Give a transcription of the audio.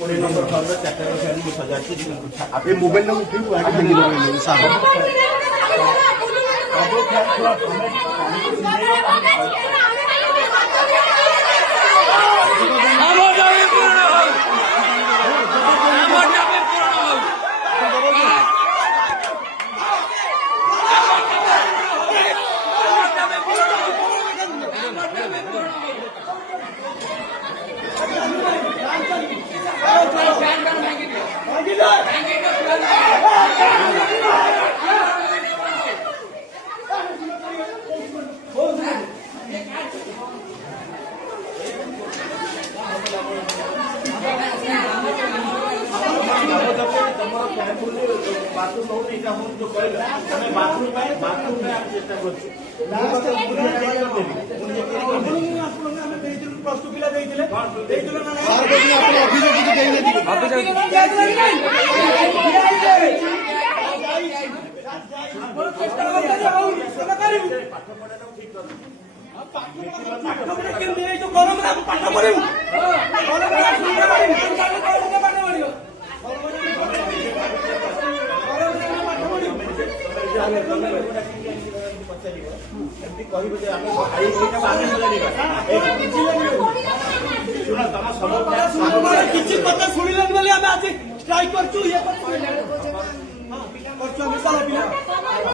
20 number hall में 4 फैन सजा आप मोबाइल नंबर ठीक बाथरूम जो कहला बाथरूम में आप चेष्टा शुण तुम सब किसी कथा शुणिल आज स्ट्राइक कर